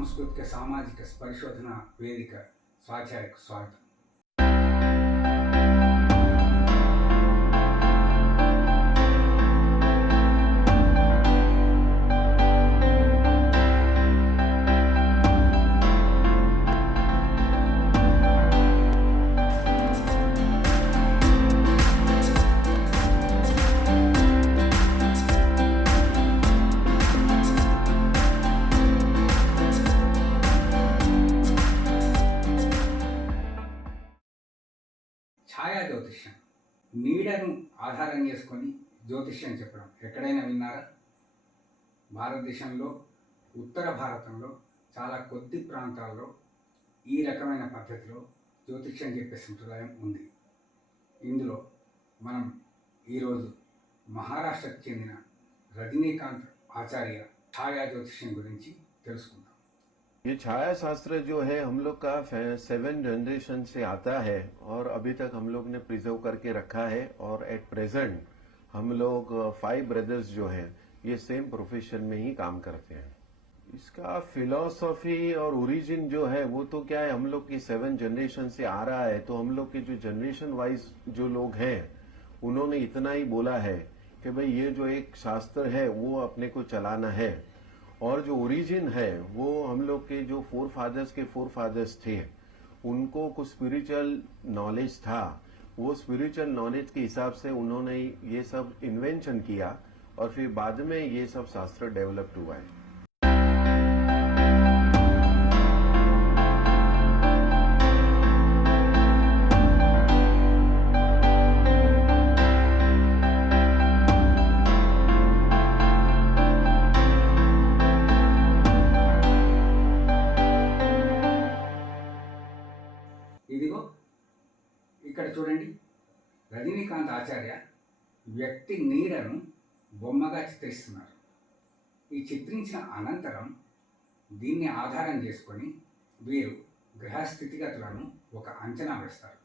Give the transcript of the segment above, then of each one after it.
సాంస్కృతిక సామాజిక పరిశోధన వేదిక స్వాధ్యాయకు స్వాగతం. ఛాయా జ్యోతిష్యం, నీడను ఆధారం చేసుకొని జ్యోతిష్యం చెప్పడం ఎక్కడైనా విన్నారా? భారతదేశంలో ఉత్తర భారతంలో చాలా కొద్ది ప్రాంతాల్లో ఈ రకమైన పద్ధతిలో జ్యోతిష్యం చెప్పే సంప్రదాయం ఉంది. ఇందులో మనం ఈరోజు మహారాష్ట్రకు చెందిన రజనీకాంత్ ఆచార్య ఛాయా జ్యోతిష్యం గురించి తెలుసుకుందాం. ये छाया शास्त्र जो है हम लोग का 7 जनरेशन से आता है और अभी तक हम लोग ने प्रिजर्व करके रखा है और एट प्रेजेंट हम लोग 5 ब्रदर्स जो हैं ये सेम प्रोफेशन में ही काम करते हैं. इसका फिलॉसफी और ओरिजिन जो है वो तो क्या है, हम लोग की 7 जनरेशन से आ रहा है. तो हम लोग के जो जनरेशन वाइज जो लोग हैं उन्होंने इतना ही बोला है कि भाई ये जो एक शास्त्र है वो अपने को चलाना है. और जो ओरिजिन है वो हम लोग के जो फोर फादर्स थे उनको कुछ स्पिरिचुअल नॉलेज था. वो स्पिरिचुअल नॉलेज के हिसाब से उन्होंने ये सब इन्वेंशन किया और फिर बाद में ये सब शास्त्र डेवलप्ड हुआ है. ఇదిగో ఇక్కడ చూడండి, రజనీకాంత్ ఆచార్య వ్యక్తి నీడను బొమ్మగా చిత్రిస్తున్నారు. ఈ చిత్రించిన అనంతరం దీన్ని ఆధారం చేసుకొని వీరు గ్రహ స్థితిగతులను ఒక అంచనా వేస్తారు.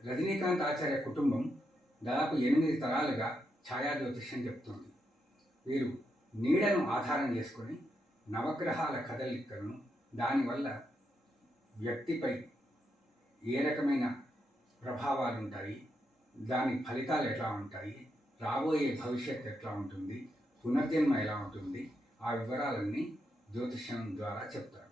రజనీకాంత్ ఆచార్య కుటుంబం దాదాపు 8 తరాలుగా ఛాయా జ్యోతిష్యం చెప్తుంది. వీరు నీడను ఆధారం చేసుకొని నవగ్రహాల కదలికలను, దానివల్ల వ్యక్తిపై ఏ రకమైన ప్రభావాలు ఉంటాయి, దాని ఫలితాలు ఎట్లా ఉంటాయి, రాబోయే భవిష్యత్తు ఎట్లా ఉంటుంది, పునర్జన్మ ఎలా ఉంటుంది, ఆ వివరాలన్నీ జ్యోతిష్యం ద్వారా చెప్తారు.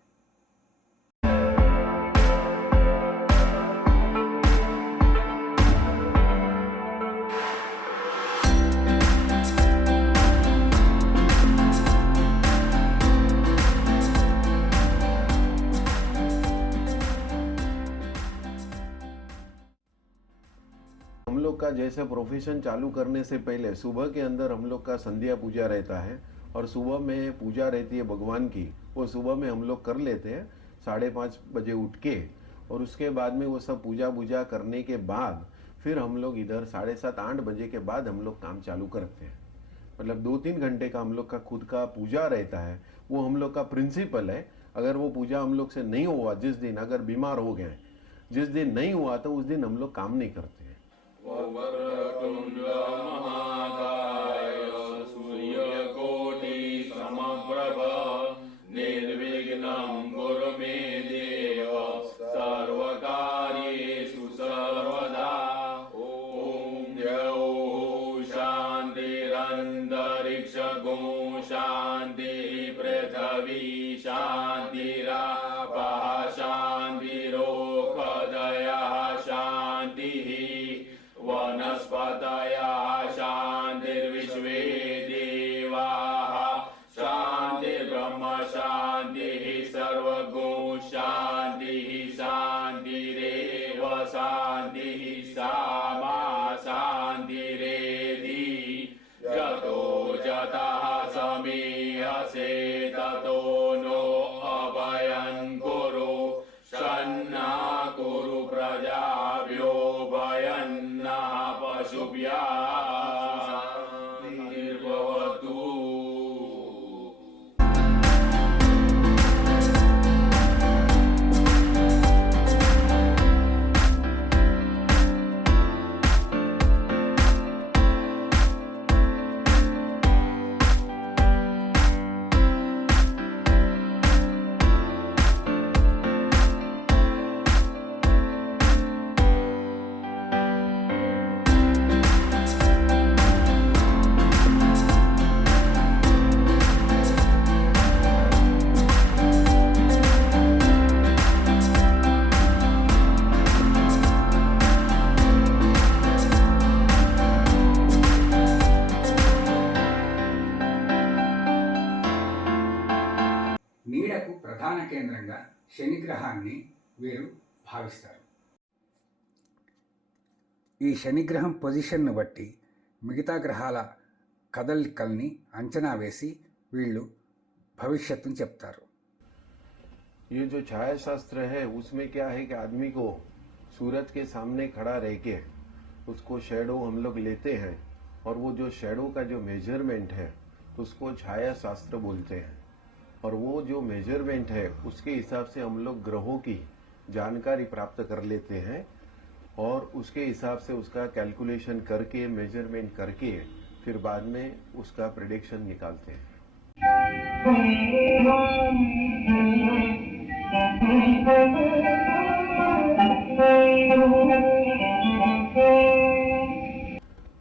हम लोग का जैसे प्रोफेशन चालू करने से पहले सुबह के अंदर हम लोग का संध्या पूजा रहता है और सुबह में पूजा रहती है भगवान की. वो सुबह में हम लोग कर लेते हैं 5:30 बजे उठ के, और उसके बाद में वो सब पूजा करने के बाद फिर हम लोग इधर 7:30-8 बजे के बाद हम लोग काम चालू करते हैं. मतलब 2-3 घंटे का हम लोग का खुद का पूजा रहता है. वो हम लोग का प्रिंसिपल है. अगर वो पूजा हम लोग से नहीं हुआ, जिस दिन अगर बीमार हो गए, जिस दिन नहीं हुआ तो उस दिन हम लोग काम नहीं करते हैं. वक्रतुंड महाकाय सूर्यकोटि समप्रभ निर्विघ्नं कुरु मे देव सर्वकार्येषु सर्वदा. ॐ द्यौः शान्तिरन्तरिक्षगो शान्तिः पृथिवी शान्तिरापः शान्तिः शुभ्यां निर्भवतु। నీడకు ప్రధాన కేంద్రంగా శనిగ్రహాన్ని వీరు భావిస్తారు. ఈ శనిగ్రహం పొజిషన్ను బట్టి మిగతా గ్రహాల కదలికల్ని అంచనా వేసి వీళ్ళు భవిష్యత్తును చెప్తారు. ये जो छाया शास्त्र है उसमें क्या है कि आदमी को सूरज के सामने खड़ा रह के उसको शेडो हम लोग लेते हैं और वो जो शेडो का जो मेजरमेंट है उसको छाया शास्त्र बोलते हैं और वो जो मेजरमेंट है उसके हिसाब से हम लोग ग्रहों की जानकारी प्राप्त कर लेते हैं और उसके हिसाब से उसका कैलकुलेशन करके मेजरमेंट करके फिर बाद में उसका प्रेडिक्शन निकालते हैं.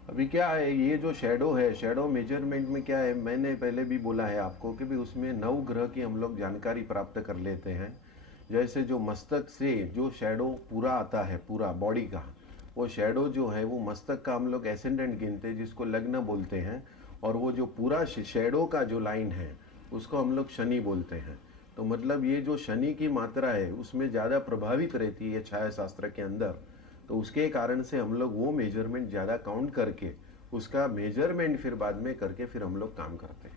अभी क्या है ये जो शेडो है, शेडो मेजरमेंट में क्या है, मैंने पहले भी बोला है आपको कि भी उसमें 9 ग्रह की हम लोग जानकारी प्राप्त कर लेते हैं. जैसे जो मस्तक से जो शेडो पूरा आता है पूरा बॉडी का, वो शेडो जो है वो मस्तक का हम लोग एसेंडेंट गिनते हैं जिसको लग्न बोलते हैं और वो जो पूरा शेडो का जो लाइन है उसको हम लोग शनि बोलते हैं. तो मतलब ये जो शनि की मात्रा है उसमें ज़्यादा प्रभावित रहती है छाया शास्त्र के अंदर, तो उसके कारण से हम लोग वो मेजरमेंट ज़्यादा काउंट करके उसका मेजरमेंट फिर बाद में करके फिर हम लोग काम करते हैं.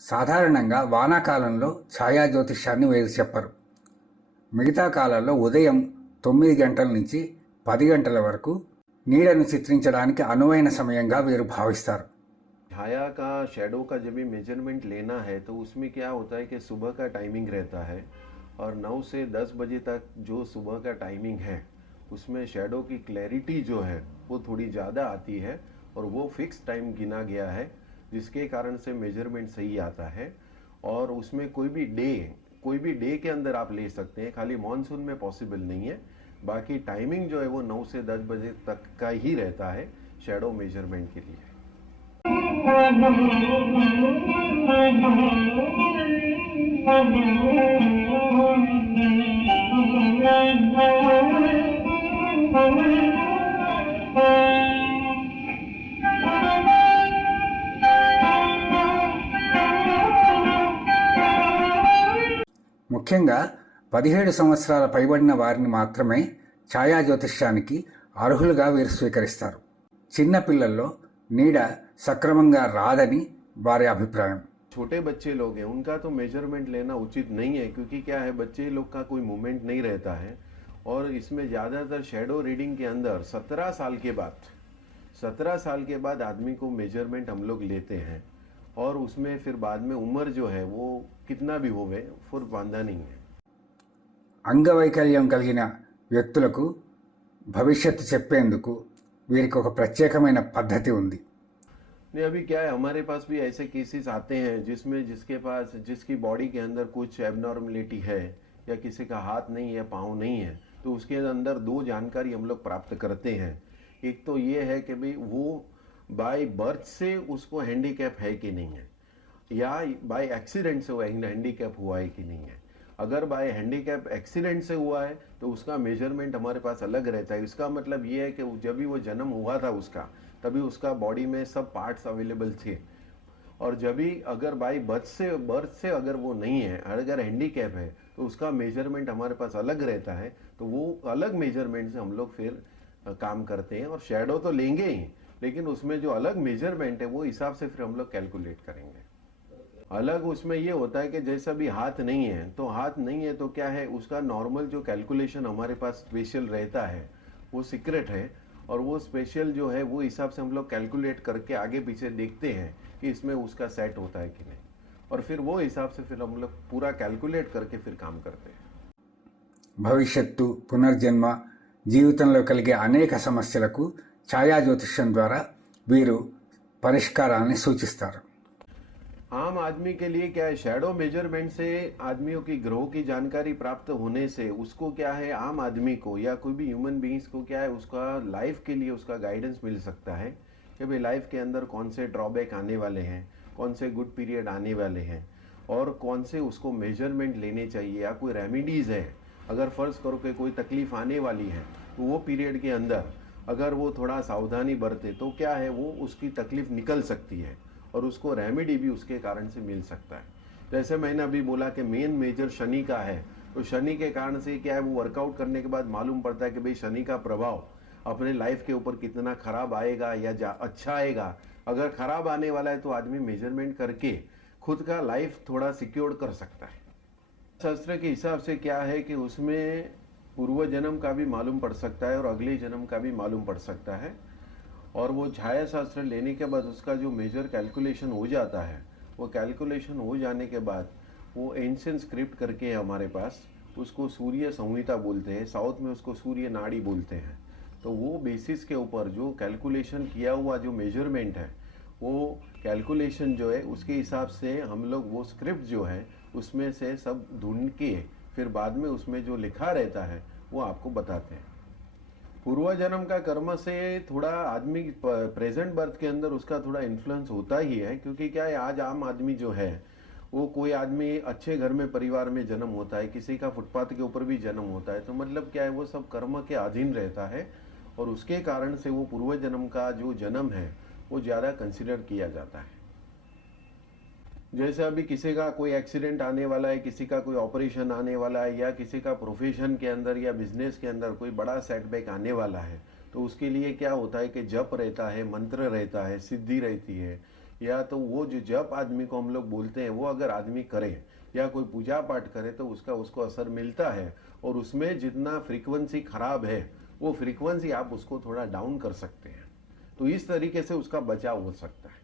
సాధారణంగా వానాకాలంలో ఛాయా జ్యోతిష్యాన్ని వీరు చెప్పరు. మిగతా కాలాల్లో ఉదయం 9 గంటల నుంచి 10 గంటల వరకు నీడను చిత్రించడానికి అనువైన సమయంగా వీరు భావిస్తారు. छाया का शेडो का जब भी मेजरमेंट लेना है तो उसमें क्या होता है कि सुबह का टाइमिंग रहता है और 9 से 10 बजे तक जो सुबह का टाइमिंग है उसमें शेडो की क्लैरिटी जो है वो थोड़ी ज़्यादा आती है और वो फिक्स टाइम गिना गया है जिसके कारण से मेजरमेंट सही आता है. और उसमें कोई भी डे के अंदर आप ले सकते हैं, खाली मॉनसून में पॉसिबल नहीं है. बाकी टाइमिंग जो है वो 9 से 10 बजे तक का ही रहता है शेडो मेजरमेंट के लिए. ముఖ్యంగా 17 సంవత్సరాల పైబడిన వారిని మాత్రమే ఛాయా జ్యోతిష్యానికి అర్హులుగా వీరు స్వీకరిస్తారు. చిన్న పిల్లల్లో నీడ సక్రమంగా రాదని వారి అభిప్రాయం. छोटे बच्चे लोग हैं उनका तो मेजरमेंट लेना उचित नहीं है क्योंकि क्या है बच्चे लोग का कोई मूवमेंट नहीं रहता है और इसमें ज़्यादातर शेडो रीडिंग के अंदर 17 साल के बाद आदमी को मेजरमेंट हम लोग लेते हैं और उसमें फिर बाद में उम्र जो है वो कितना भी होवे फिर बांधा नहीं है. అంగవైకల్యం కలిగిన వ్యక్తులకు భవిష్యత్తు చెప్పేందుకు వీరికి ఒక ప్రత్యేకమైన పద్ధతి ఉంది. नहीं अभी क्या है हमारे पास भी ऐसे केसेस आते हैं जिसमें जिसकी बॉडी के अंदर कुछ एबनॉर्मलिटी है या किसी का हाथ नहीं है पाँव नहीं है तो उसके अंदर 2 जानकारी हम लोग प्राप्त करते हैं. एक तो ये है कि भाई वो बाय बर्थ से उसको हैंडीकैप है कि नहीं है या बाय एक्सीडेंट से वो हैंडीकैप हुआ है कि नहीं है. अगर बाय हैंडीकैप एक्सीडेंट से हुआ है तो उसका मेजरमेंट हमारे पास अलग रहता है. इसका मतलब ये है कि जब भी वो जन्म हुआ था उसका तभी उसका बॉडी में सब पार्ट्स अवेलेबल थे और जब भी अगर बाय बर्थ से अगर वो नहीं है अगर हैंडीकैप है तो तो उसका मेजरमेंट हमारे पास अलग रहता है, तो वो अलग मेजरमेंट से हम लोग फिर काम करते हैं। और शेडो तो लेंगे ही, लेकिन उसमें जो अलग मेजरमेंट है वो हिसाब से फिर हम लोग कैलकुलेट करेंगे। अलग उसमें ये होता है कि जैसा भी हाथ नहीं है, तो हाथ नहीं है तो क्या है, उसका नॉर्मल जो कैलकुलेशन हमारे पास स्पेशल रहता है वो सीक्रेट है, और वो स्पेशल जो है वो हिसाब से हम लोग कैलकुलेट करके आगे पीछे देखते हैं कि इसमें उसका सेट होता है कि नहीं, और फिर वो हिसाब से फिर हम लोग पूरा कैलकुलेट करके फिर काम करते हैं। భవిష్యత్తు, పునర్జన్మ, జీవితంలో కలిగే అనేక సమస్యలకు ఛాయా జ్యోతిష్యం ద్వారా వీరు పరిష్కారాన్ని సూచిస్తారు. आम आदमी के लिए क्या है, शैडो मेजरमेंट से आदमियों की ग्रहों की जानकारी प्राप्त होने से उसको क्या है, आम आदमी को या कोई भी ह्यूमन बीइंग्स को क्या है, उसका लाइफ के लिए उसका गाइडेंस मिल सकता है कि भाई लाइफ के अंदर कौन से ड्रॉबैक आने वाले हैं, कौन से गुड पीरियड आने वाले हैं, और कौन से उसको मेजरमेंट लेने चाहिए, या कोई रेमेडीज़ है। अगर फ़र्ज़ करो कि कोई तकलीफ़ आने वाली है तो वो पीरियड के अंदर अगर वो थोड़ा सावधानी बरते तो क्या है, वो उसकी तकलीफ़ निकल सकती है और उसको रेमेडी भी उसके कारण से मिल सकता है। जैसे मैंने अभी बोला कि मेन मेजर शनि का है, तो शनि के कारण से क्या है, वो वर्कआउट करने के बाद मालूम पड़ता है कि भाई शनि का प्रभाव अपने लाइफ के ऊपर कितना खराब आएगा या अच्छा आएगा। अगर खराब आने वाला है तो आदमी मेजरमेंट करके खुद का लाइफ थोड़ा सिक्योर कर सकता है। शास्त्र के हिसाब से क्या है कि उसमें पूर्व जन्म का भी मालूम पड़ सकता है और अगले जन्म का भी मालूम पड़ सकता है, और वो छाया शास्त्र लेने के बाद उसका जो मेजर कैलकुलेशन हो जाता है, वो कैलकुलेशन हो जाने के बाद वो एंशिएंट स्क्रिप्ट करके है हमारे पास, उसको सूर्य संहिता बोलते हैं, साउथ में उसको सूर्य नाड़ी बोलते हैं। तो वो बेसिस के ऊपर जो कैलकुलेशन किया हुआ जो मेजरमेंट है, वो कैलकुलेशन जो है उसके हिसाब से हम लोग वो स्क्रिप्ट जो है उसमें से सब ढूंढ के फिर बाद में उसमें जो लिखा रहता है वो आपको बताते हैं। पूर्व जन्म का कर्म से थोड़ा आदमी प्रेजेंट बर्थ के अंदर उसका थोड़ा इन्फ्लुएंस होता ही है, क्योंकि क्या है, आज आम आदमी जो है वो कोई आदमी अच्छे घर में परिवार में जन्म होता है, किसी का फुटपाथ के ऊपर भी जन्म होता है, तो मतलब क्या है, वो सब कर्म के अधीन रहता है, और उसके कारण से वो पूर्व जन्म का जो जन्म है वो ज़्यादा कंसिडर किया जाता है। जैसे अभी किसी का कोई एक्सीडेंट आने वाला है, किसी का कोई ऑपरेशन आने वाला है, या किसी का प्रोफेशन के अंदर या बिजनेस के अंदर कोई बड़ा सेटबैक आने वाला है, तो उसके लिए क्या होता है कि जप रहता है, मंत्र रहता है, सिद्धि रहती है, या तो वो जो जप आदमी को हम लोग बोलते हैं वो अगर आदमी करे या कोई पूजा पाठ करे तो उसको असर मिलता है, और उसमें जितना फ्रीक्वेंसी खराब है वो फ्रीक्वेंसी आप उसको थोड़ा डाउन कर सकते हैं, तो इस तरीके से उसका बचाव हो सकता है।